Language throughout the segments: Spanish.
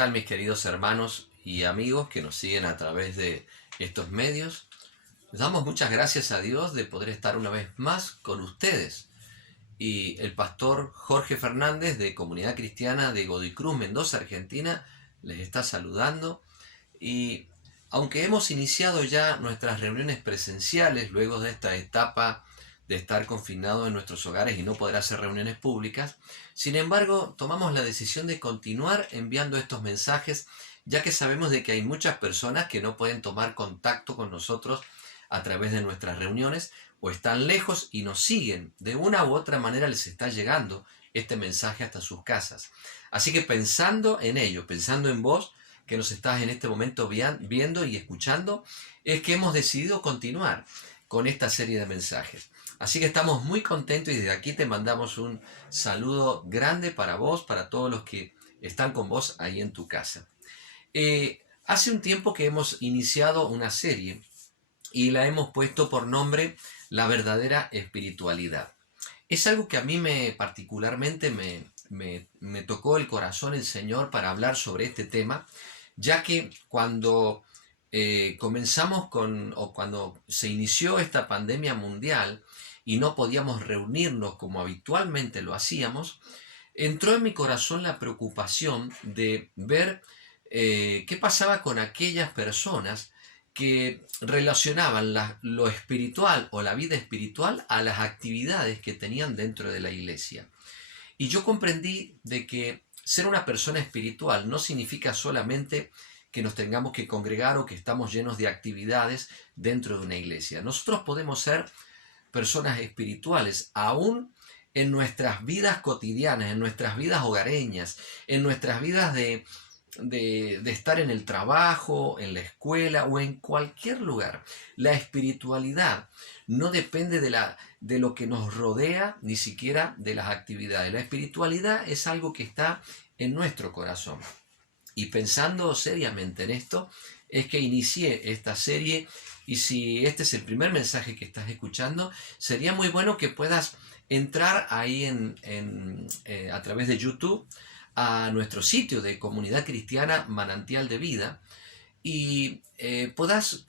tal, mis queridos hermanos y amigos que nos siguen a través de estos medios? Damos muchas gracias a Dios de poder estar una vez más con ustedes. Y el pastor Jorge Fernández de Comunidad Cristiana de Godoy Cruz, Mendoza, Argentina, les está saludando. Y aunque hemos iniciado ya nuestras reuniones presenciales luego de esta etapa de estar confinados en nuestros hogares y no poder hacer reuniones públicas, sin embargo, tomamos la decisión de continuar enviando estos mensajes, ya que sabemos de que hay muchas personas que no pueden tomar contacto con nosotros a través de nuestras reuniones o están lejos y nos siguen. De una u otra manera les está llegando este mensaje hasta sus casas. Así que pensando en ello, pensando en vos, que nos estás en este momento viendo y escuchando, es que hemos decidido continuar con esta serie de mensajes. Así que estamos muy contentos y desde aquí te mandamos un saludo grande para vos, para todos los que están con vos ahí en tu casa. Hace un tiempo que hemos iniciado una serie y la hemos puesto por nombre La verdadera espiritualidad. Es algo que a mí particularmente me tocó el corazón el Señor para hablar sobre este tema, ya que cuando cuando se inició esta pandemia mundial y no podíamos reunirnos como habitualmente lo hacíamos, entró en mi corazón la preocupación de ver qué pasaba con aquellas personas que relacionaban lo espiritual o la vida espiritual a las actividades que tenían dentro de la iglesia. Y yo comprendí de que ser una persona espiritual no significa solamente que nos tengamos que congregar o que estamos llenos de actividades dentro de una iglesia. Nosotros podemos ser personas espirituales aún en nuestras vidas cotidianas, en nuestras vidas hogareñas, en nuestras vidas de estar en el trabajo, en la escuela o en cualquier lugar. La espiritualidad no depende de lo que nos rodea, ni siquiera de las actividades. La espiritualidad es algo que está en nuestro corazón. Y pensando seriamente en esto, es que inicié esta serie, y si este es el primer mensaje que estás escuchando, sería muy bueno que puedas entrar ahí a través de YouTube a nuestro sitio de Comunidad Cristiana Manantial de Vida y puedas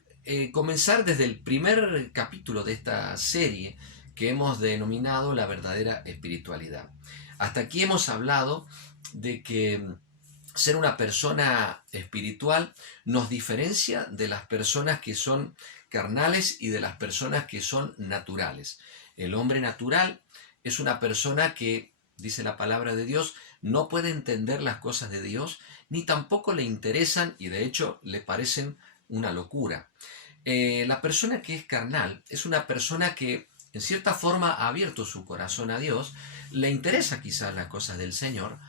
comenzar desde el primer capítulo de esta serie que hemos denominado La verdadera espiritualidad. Hasta aquí hemos hablado de que ser una persona espiritual nos diferencia de las personas que son carnales y de las personas que son naturales. El hombre natural es una persona que, dice la palabra de Dios, no puede entender las cosas de Dios, ni tampoco le interesan y de hecho le parecen una locura. La persona que es carnal es una persona que en cierta forma ha abierto su corazón a Dios, le interesa quizás las cosas del Señor,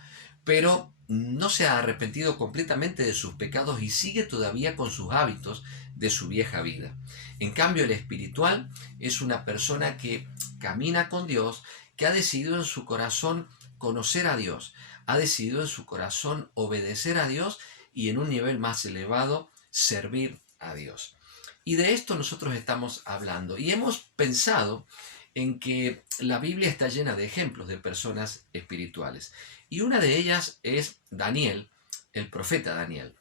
pero no se ha arrepentido completamente de sus pecados y sigue todavía con sus hábitos de su vieja vida. En cambio, el espiritual es una persona que camina con Dios, que ha decidido en su corazón conocer a Dios, ha decidido en su corazón obedecer a Dios y en un nivel más elevado servir a Dios. Y de esto nosotros estamos hablando y hemos pensado en que la Biblia está llena de ejemplos de personas espirituales. Y una de ellas es Daniel, el profeta Daniel.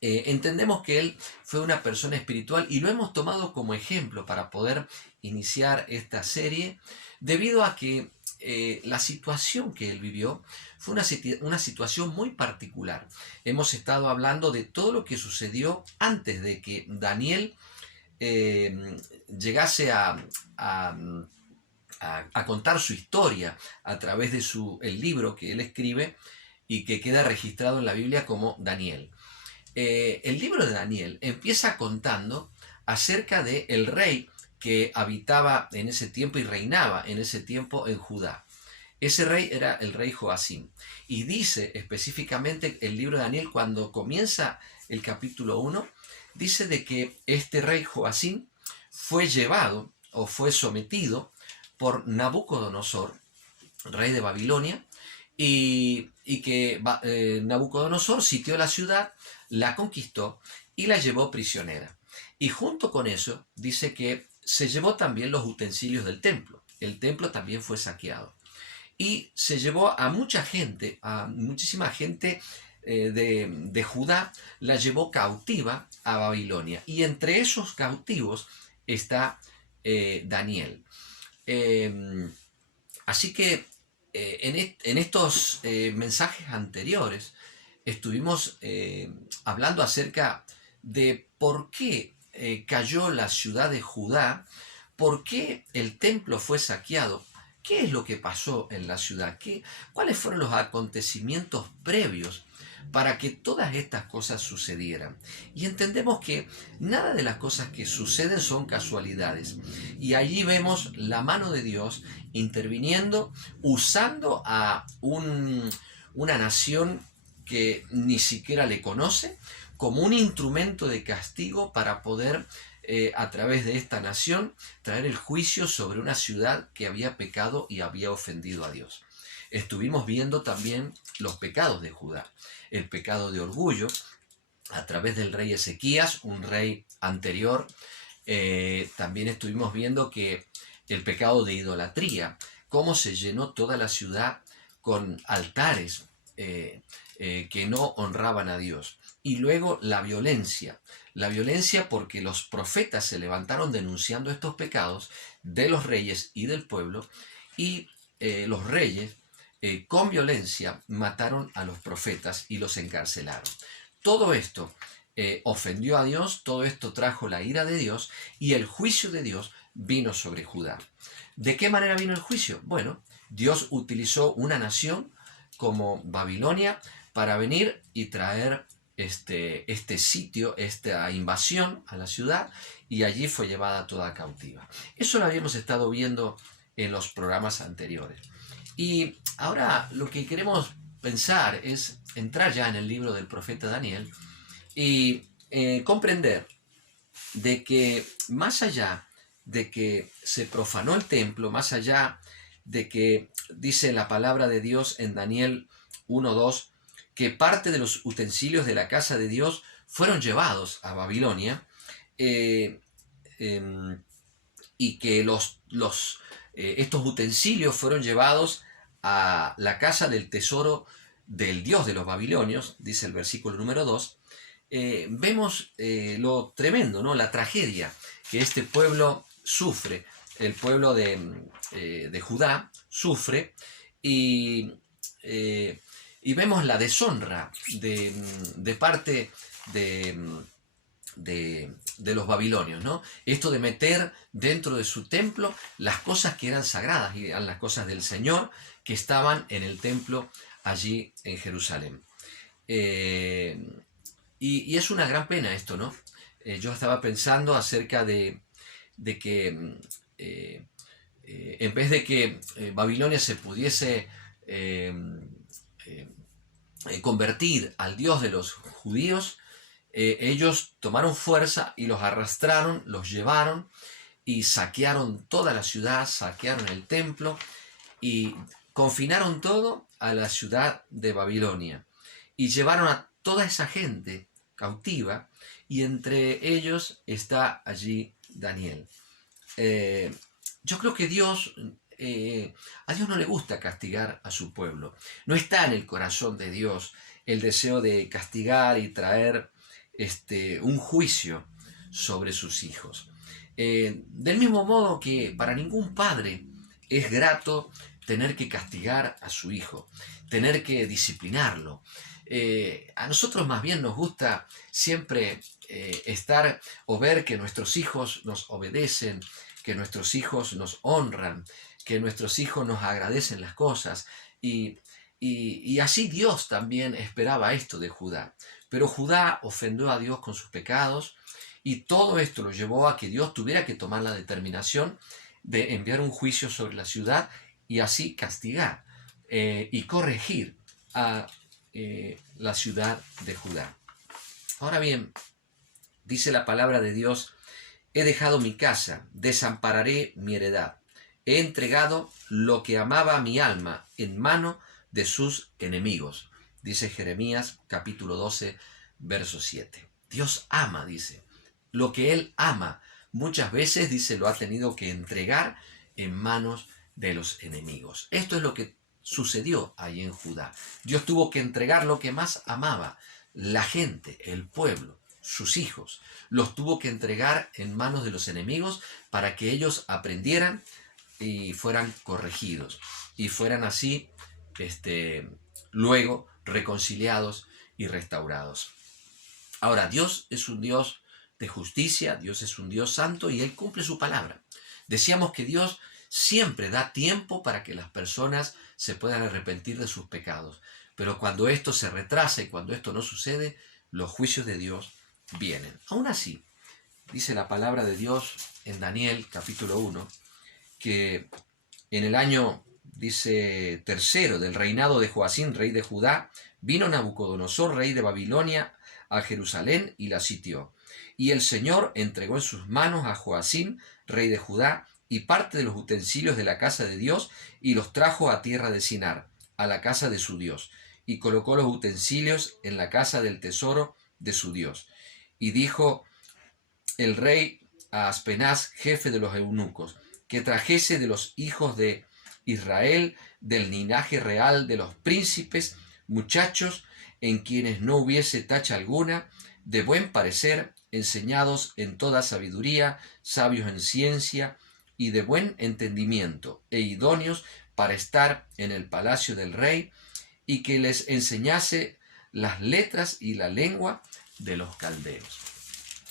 Entendemos que él fue una persona espiritual y lo hemos tomado como ejemplo para poder iniciar esta serie debido a que la situación que él vivió fue una situación muy particular. Hemos estado hablando de todo lo que sucedió antes de que Daniel llegase a contar su historia a través de el libro que él escribe y que queda registrado en la Biblia como Daniel. El libro de Daniel empieza contando acerca del rey que habitaba en ese tiempo y reinaba en ese tiempo en Judá. Ese rey era el rey Joacim. Y dice específicamente el libro de Daniel, cuando comienza el capítulo 1, dice de que este rey Joacim fue llevado o fue sometido por Nabucodonosor, rey de Babilonia, y que Nabucodonosor sitió la ciudad, la conquistó y la llevó prisionera. Y junto con eso dice que se llevó también los utensilios del templo. El templo también fue saqueado. Y se llevó a mucha gente, a muchísima gente de Judá la llevó cautiva a Babilonia. Y entre esos cautivos está Daniel. Así que en estos mensajes anteriores estuvimos hablando acerca de por qué cayó la ciudad de Judá, por qué el templo fue saqueado, qué es lo que pasó en la ciudad, cuáles fueron los acontecimientos previos para que todas estas cosas sucedieran. Y entendemos que nada de las cosas que suceden son casualidades. Y allí vemos la mano de Dios interviniendo, usando a una nación que ni siquiera le conoce, como un instrumento de castigo para poder, a través de esta nación, traer el juicio sobre una ciudad que había pecado y había ofendido a Dios. Estuvimos viendo también los pecados de Judá, el pecado de orgullo, a través del rey Ezequías, un rey anterior. También estuvimos viendo que el pecado de idolatría, cómo se llenó toda la ciudad con altares que no honraban a Dios. Y luego la violencia porque los profetas se levantaron denunciando estos pecados de los reyes y del pueblo, y los reyes con violencia mataron a los profetas y los encarcelaron. Todo esto ofendió a Dios, todo esto trajo la ira de Dios, y el juicio de Dios vino sobre Judá. ¿De qué manera vino el juicio? Bueno, Dios utilizó una nación como Babilonia para venir y traer este sitio, esta invasión a la ciudad, y allí fue llevada toda cautiva. Eso lo habíamos estado viendo en los programas anteriores. Y ahora lo que queremos pensar es entrar ya en el libro del profeta Daniel y comprender de que más allá de que se profanó el templo, más allá de que dice la palabra de Dios en Daniel 1:2, que parte de los utensilios de la casa de Dios fueron llevados a Babilonia, y que estos utensilios fueron llevados a la casa del tesoro del Dios de los babilonios, dice el versículo número 2, vemos lo tremendo, ¿no? La tragedia que este pueblo sufre, el pueblo de Judá sufre, y vemos la deshonra de parte de los babilonios, ¿no? Esto de meter dentro de su templo las cosas que eran sagradas, y eran las cosas del Señor que estaban en el templo allí en Jerusalén. Y es una gran pena esto, ¿no? Yo estaba pensando acerca de que en vez de que Babilonia se pudiese convertir al Dios de los judíos, ellos tomaron fuerza y los arrastraron, los llevaron y saquearon toda la ciudad, saquearon el templo y confinaron todo a la ciudad de Babilonia. Y llevaron a toda esa gente cautiva, y entre ellos está allí Daniel. Yo creo que a Dios no le gusta castigar a su pueblo. No está en el corazón de Dios el deseo de castigar y traer un juicio sobre sus hijos. Del mismo modo que para ningún padre es grato tener que castigar a su hijo, tener que disciplinarlo. A nosotros más bien nos gusta siempre estar o ver que nuestros hijos nos obedecen, que nuestros hijos nos honran, que nuestros hijos nos agradecen las cosas. Y así Dios también esperaba esto de Judá. Pero Judá ofendió a Dios con sus pecados, y todo esto lo llevó a que Dios tuviera que tomar la determinación de enviar un juicio sobre la ciudad y así castigar y corregir a la ciudad de Judá. Ahora bien, dice la palabra de Dios: he dejado mi casa, desampararé mi heredad, he entregado lo que amaba mi alma en mano de sus enemigos. Dice Jeremías capítulo 12, verso 7. Dios ama, dice. Lo que Él ama, muchas veces, dice, lo ha tenido que entregar en manos de los enemigos. Esto es lo que sucedió ahí en Judá. Dios tuvo que entregar lo que más amaba, la gente, el pueblo, sus hijos. Los tuvo que entregar en manos de los enemigos para que ellos aprendieran y fueran corregidos y fueran así luego reconciliados y restaurados. Ahora, Dios es un Dios de justicia, Dios es un Dios santo y Él cumple su palabra. Decíamos que Dios siempre da tiempo para que las personas se puedan arrepentir de sus pecados, pero cuando esto se retrasa y cuando esto no sucede, los juicios de Dios vienen. Aún así, dice la palabra de Dios en Daniel capítulo 1, que en el año, dice, tercero del reinado de Joacín, rey de Judá, vino Nabucodonosor, rey de Babilonia, a Jerusalén y la sitió. Y el Señor entregó en sus manos a Joacín, rey de Judá, y parte de los utensilios de la casa de Dios, y los trajo a tierra de Sinar, a la casa de su Dios, y colocó los utensilios en la casa del tesoro de su Dios. Y dijo el rey a Aspenaz, jefe de los eunucos, que trajese de los hijos de Israel, del linaje real de los príncipes, muchachos en quienes no hubiese tacha alguna, de buen parecer, enseñados en toda sabiduría, sabios en ciencia y de buen entendimiento, e idóneos para estar en el palacio del rey, y que les enseñase las letras y la lengua de los caldeos.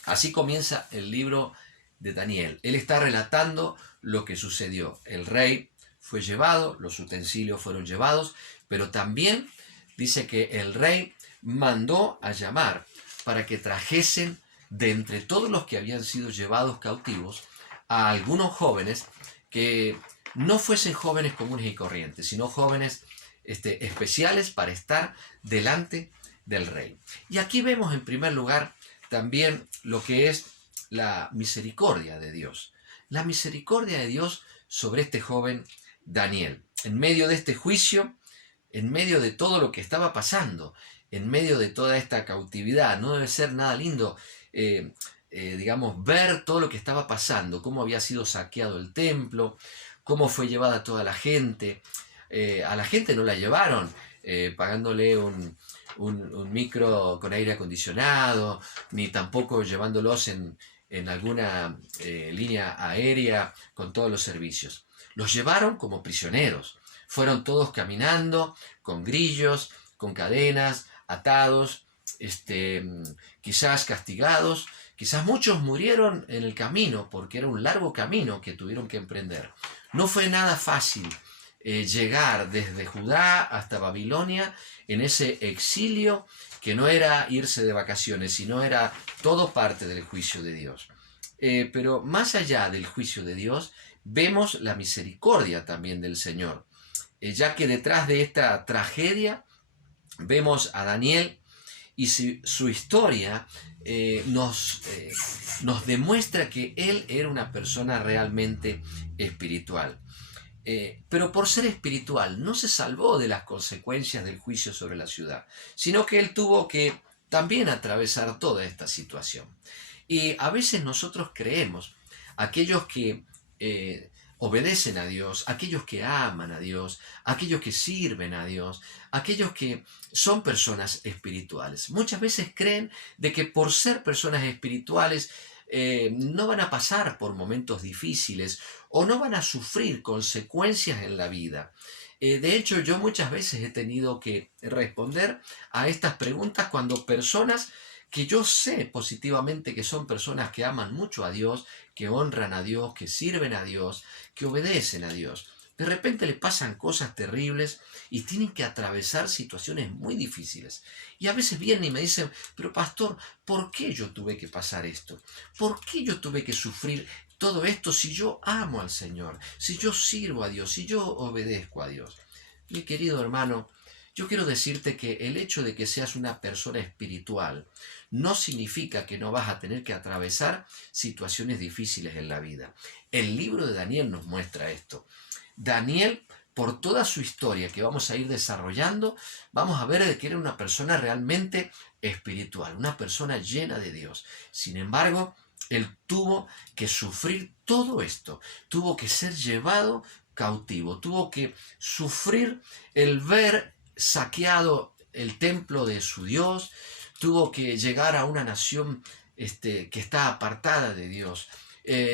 Así comienza el libro de Daniel. Él está relatando lo que sucedió. El rey fue llevado, los utensilios fueron llevados, pero también dice que el rey mandó a llamar para que trajesen de entre todos los que habían sido llevados cautivos a algunos jóvenes que no fuesen jóvenes comunes y corrientes, sino jóvenes especiales para estar delante del rey. Y aquí vemos en primer lugar también lo que es la misericordia de Dios. La misericordia de Dios sobre este joven Daniel. En medio de este juicio, en medio de todo lo que estaba pasando, en medio de toda esta cautividad, no debe ser nada lindo, digamos, ver todo lo que estaba pasando, cómo había sido saqueado el templo, cómo fue llevada toda la gente. A la gente no la llevaron pagándole un micro con aire acondicionado, ni tampoco llevándolos en alguna línea aérea con todos los servicios. Los llevaron como prisioneros. Fueron todos caminando con grillos, con cadenas, atados, quizás castigados. Quizás muchos murieron en el camino porque era un largo camino que tuvieron que emprender. No fue nada fácil llegar desde Judá hasta Babilonia en ese exilio que no era irse de vacaciones, sino era todo parte del juicio de Dios. Pero más allá del juicio de Dios, vemos la misericordia también del Señor, ya que detrás de esta tragedia vemos a Daniel y su historia nos demuestra que él era una persona realmente espiritual. Pero por ser espiritual no se salvó de las consecuencias del juicio sobre la ciudad, sino que él tuvo que también atravesar toda esta situación. Y a veces nosotros creemos, aquellos que obedecen a Dios, aquellos que aman a Dios, aquellos que sirven a Dios, aquellos que son personas espirituales, muchas veces creen de que por ser personas espirituales no van a pasar por momentos difíciles o no van a sufrir consecuencias en la vida. De hecho, yo muchas veces he tenido que responder a estas preguntas cuando personas que yo sé positivamente que son personas que aman mucho a Dios, que honran a Dios, que sirven a Dios, que obedecen a Dios, de repente le pasan cosas terribles y tienen que atravesar situaciones muy difíciles. Y a veces vienen y me dicen, pero pastor, ¿por qué yo tuve que pasar esto? ¿Por qué yo tuve que sufrir todo esto si yo amo al Señor, si yo sirvo a Dios, si yo obedezco a Dios? Mi querido hermano, yo quiero decirte que el hecho de que seas una persona espiritual no significa que no vas a tener que atravesar situaciones difíciles en la vida. El libro de Daniel nos muestra esto. Daniel, por toda su historia que vamos a ir desarrollando, vamos a ver que era una persona realmente espiritual, una persona llena de Dios. Sin embargo, él tuvo que sufrir todo esto, tuvo que ser llevado cautivo, tuvo que sufrir el ver saqueado el templo de su Dios, tuvo que llegar a una nación que está apartada de Dios,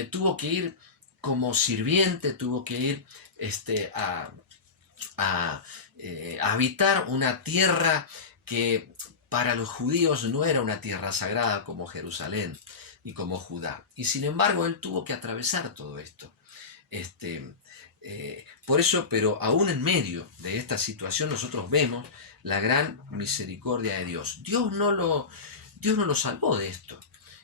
tuvo que ir como sirviente, tuvo que ir a habitar una tierra que para los judíos no era una tierra sagrada como Jerusalén y como Judá. Y sin embargo, él tuvo que atravesar todo esto. Por eso, pero aún en medio de esta situación, nosotros vemos la gran misericordia de Dios. Dios no lo salvó de esto.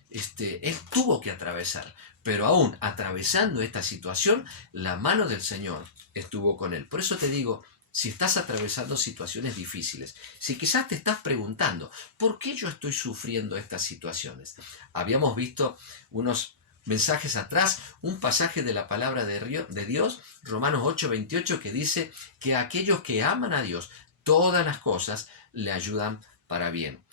Él tuvo que atravesar, pero aún atravesando esta situación, la mano del Señor estuvo con él. Por eso te digo, si estás atravesando situaciones difíciles, si quizás te estás preguntando, ¿por qué yo estoy sufriendo estas situaciones? Habíamos visto unos mensajes atrás, un pasaje de la palabra de Dios, Romanos 8:28, que dice que a aquellos que aman a Dios, todas las cosas le ayudan para bien.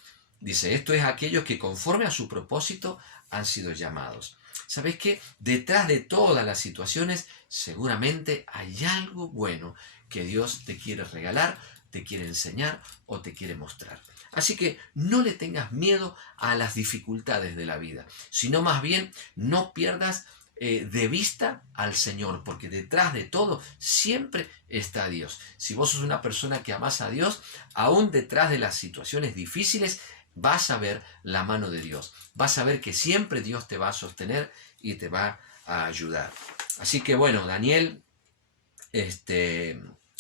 Dice, esto es aquellos que conforme a su propósito han sido llamados. ¿Sabes qué? Detrás de todas las situaciones seguramente hay algo bueno que Dios te quiere regalar, te quiere enseñar o te quiere mostrar. Así que no le tengas miedo a las dificultades de la vida, sino más bien no pierdas de vista al Señor, porque detrás de todo siempre está Dios. Si vos sos una persona que amás a Dios, aún detrás de las situaciones difíciles, vas a ver la mano de Dios. Vas a ver que siempre Dios te va a sostener y te va a ayudar. Así que bueno, Daniel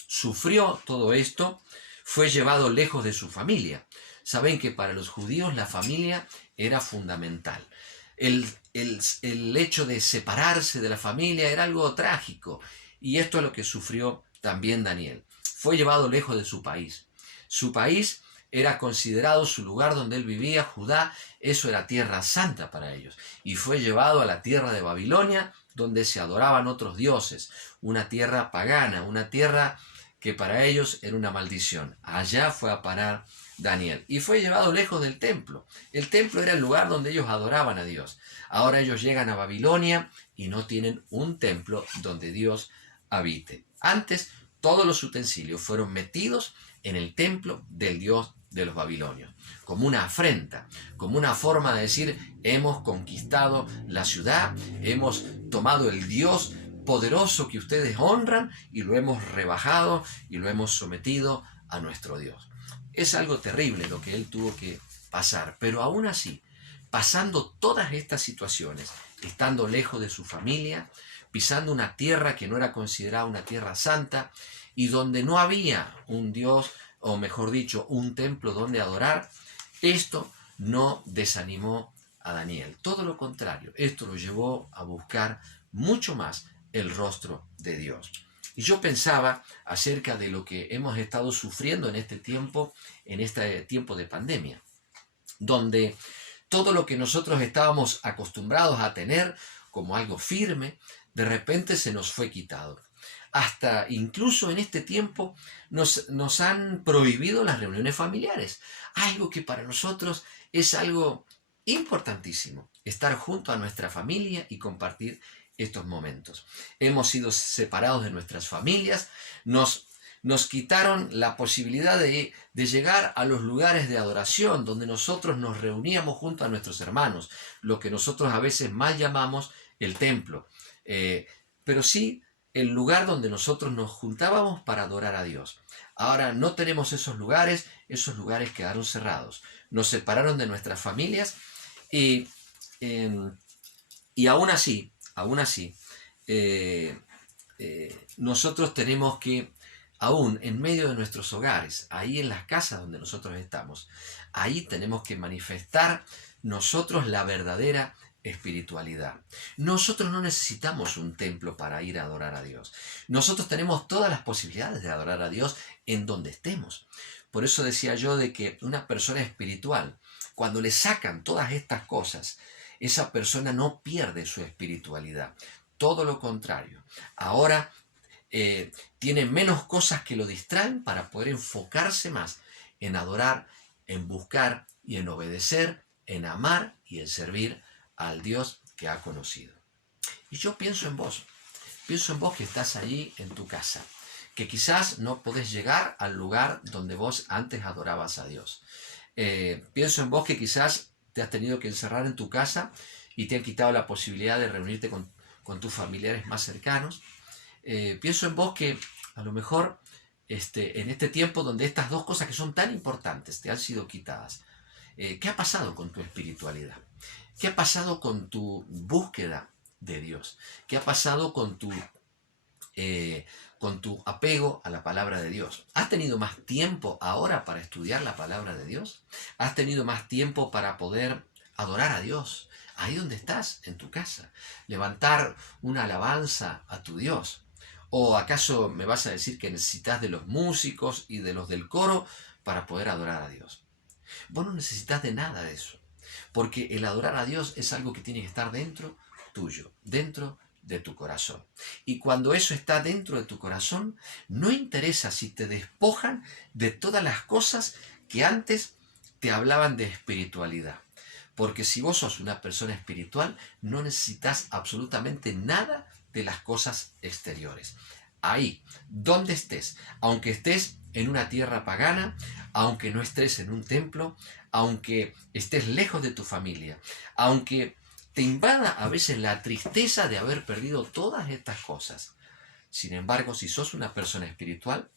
sufrió todo esto, fue llevado lejos de su familia. Saben que para los judíos la familia era fundamental. El hecho de separarse de la familia era algo trágico. Y esto es lo que sufrió también Daniel. Fue llevado lejos de su país. Su país era considerado su lugar donde él vivía, Judá, eso era tierra santa para ellos. Y fue llevado a la tierra de Babilonia, donde se adoraban otros dioses, una tierra pagana, una tierra que para ellos era una maldición. Allá fue a parar Daniel y fue llevado lejos del templo. El templo era el lugar donde ellos adoraban a Dios. Ahora ellos llegan a Babilonia y no tienen un templo donde Dios habite. Antes todos los utensilios fueron metidos en el templo del Dios de los babilonios, como una afrenta, como una forma de decir, hemos conquistado la ciudad, hemos tomado el Dios poderoso que ustedes honran y lo hemos rebajado y lo hemos sometido a nuestro Dios. Es algo terrible lo que él tuvo que pasar, pero aún así, pasando todas estas situaciones, estando lejos de su familia, pisando una tierra que no era considerada una tierra santa y donde no había un Dios, o mejor dicho, un templo donde adorar, esto no desanimó a Daniel. Todo lo contrario, esto lo llevó a buscar mucho más el rostro de Dios. Y yo pensaba acerca de lo que hemos estado sufriendo en este tiempo de pandemia, donde todo lo que nosotros estábamos acostumbrados a tener como algo firme, de repente se nos fue quitado. Hasta incluso en este tiempo nos han prohibido las reuniones familiares, algo que para nosotros es algo importantísimo, estar junto a nuestra familia y compartir estos momentos. Hemos sido separados de nuestras familias, nos quitaron la posibilidad de llegar a los lugares de adoración donde nosotros nos reuníamos junto a nuestros hermanos, lo que nosotros a veces más llamamos el templo, pero sí el lugar donde nosotros nos juntábamos para adorar a Dios. Ahora no tenemos esos lugares quedaron cerrados, nos separaron de nuestras familias y aún así, nosotros tenemos que, aún en medio de nuestros hogares, ahí en las casas donde nosotros estamos, ahí tenemos que manifestar nosotros la verdadera espiritualidad. Nosotros no necesitamos un templo para ir a adorar a Dios. Nosotros tenemos todas las posibilidades de adorar a Dios en donde estemos. Por eso decía yo de que una persona espiritual, cuando le sacan todas estas cosas, esa persona no pierde su espiritualidad. Todo lo contrario. Ahora tiene menos cosas que lo distraen para poder enfocarse más en adorar, en buscar y en obedecer, en amar y en servir al Dios que ha conocido. Y yo pienso en vos. Pienso en vos que estás allí en tu casa, que quizás no podés llegar al lugar donde vos antes adorabas a Dios. Pienso en vos que quizás te has tenido que encerrar en tu casa y te han quitado la posibilidad de reunirte con tus familiares más cercanos. Pienso en vos que a lo mejor en este tiempo donde estas dos cosas que son tan importantes te han sido quitadas, ¿qué ha pasado con tu espiritualidad? ¿Qué ha pasado con tu búsqueda de Dios? ¿Qué ha pasado con tu apego a la palabra de Dios? ¿Has tenido más tiempo ahora para estudiar la palabra de Dios? ¿Has tenido más tiempo para poder adorar a Dios? Ahí donde estás, en tu casa. Levantar una alabanza a tu Dios. ¿O acaso me vas a decir que necesitas de los músicos y de los del coro para poder adorar a Dios? Vos no necesitas de nada de eso. Porque el adorar a Dios es algo que tiene que estar dentro tuyo, dentro de tu corazón. Y cuando eso está dentro de tu corazón, no interesa si te despojan de todas las cosas que antes te hablaban de espiritualidad. Porque si vos sos una persona espiritual, no necesitas absolutamente nada de las cosas exteriores. Ahí, donde estés, aunque estés en una tierra pagana, aunque no estés en un templo, aunque estés lejos de tu familia, aunque te invada a veces la tristeza de haber perdido todas estas cosas. Sin embargo, si sos una persona espiritual,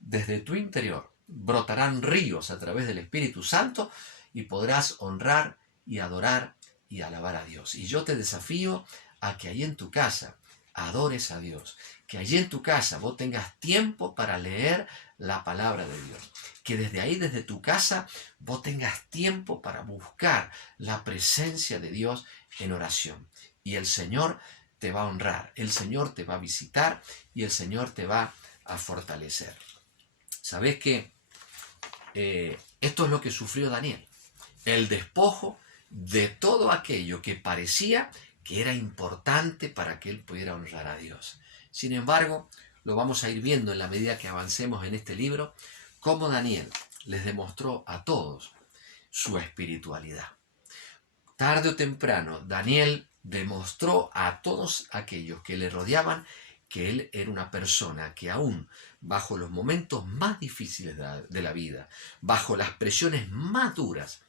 desde tu interior brotarán ríos a través del Espíritu Santo y podrás honrar y adorar y alabar a Dios. Y yo te desafío a que allí en tu casa adores a Dios, que allí en tu casa vos tengas tiempo para leer la palabra de Dios, que desde ahí, desde tu casa, vos tengas tiempo para buscar la presencia de Dios en oración. Y el Señor te va a honrar, el Señor te va a visitar y el Señor te va a fortalecer. ¿Sabés qué? Esto es lo que sufrió Daniel, el despojo de todo aquello que parecía que era importante para que él pudiera honrar a Dios. Sin embargo, lo vamos a ir viendo en la medida que avancemos en este libro, cómo Daniel les demostró a todos su espiritualidad. Tarde o temprano, Daniel demostró a todos aquellos que le rodeaban que él era una persona que aún bajo los momentos más difíciles de la vida, bajo las presiones más duras,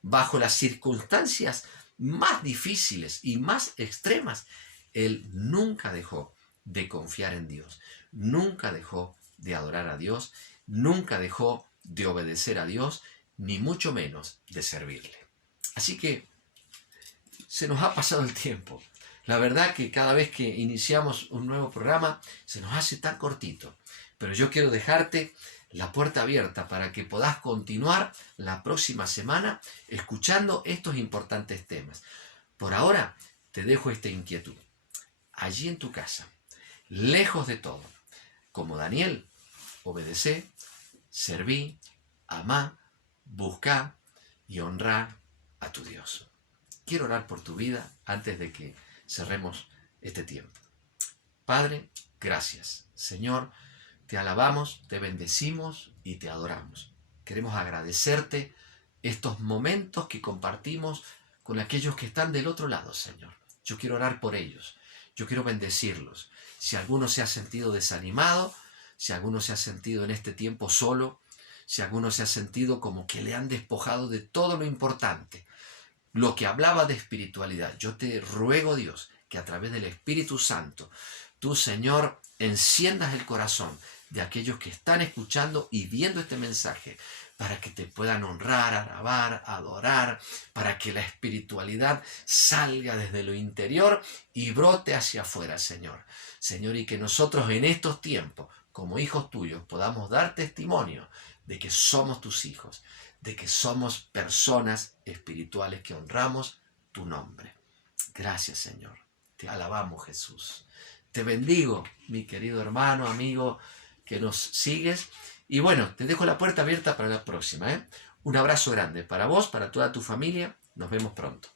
bajo las circunstancias más difíciles y más extremas, él nunca dejó de confiar en Dios, nunca dejó de adorar a Dios, nunca dejó de obedecer a Dios, ni mucho menos de servirle. Así que se nos ha pasado el tiempo. La verdad que cada vez que iniciamos un nuevo programa se nos hace tan cortito, pero yo quiero dejarte la puerta abierta para que podás continuar la próxima semana escuchando estos importantes temas. Por ahora te dejo esta inquietud. Allí en tu casa, lejos de todo, como Daniel, obedecé, serví, amá, buscá y honrá a tu Dios. Quiero orar por tu vida antes de que cerremos este tiempo. Padre, gracias. Señor, te alabamos, te bendecimos y te adoramos. Queremos agradecerte estos momentos que compartimos con aquellos que están del otro lado, Señor. Yo quiero orar por ellos. Yo quiero bendecirlos. Si alguno se ha sentido desanimado, si alguno se ha sentido en este tiempo solo, si alguno se ha sentido como que le han despojado de todo lo importante, lo que hablaba de espiritualidad, yo te ruego, Dios, que a través del Espíritu Santo, tú, Señor, enciendas el corazón de aquellos que están escuchando y viendo este mensaje, para que te puedan honrar, alabar, adorar, para que la espiritualidad salga desde lo interior y brote hacia afuera, Señor. Señor, y que nosotros en estos tiempos, como hijos tuyos, podamos dar testimonio de que somos tus hijos, de que somos personas espirituales que honramos tu nombre. Gracias, Señor. Te alabamos, Jesús. Te bendigo, mi querido hermano, amigo, que nos sigues. Y bueno, te dejo la puerta abierta para la próxima. Un abrazo grande para vos, para toda tu familia. Nos vemos pronto.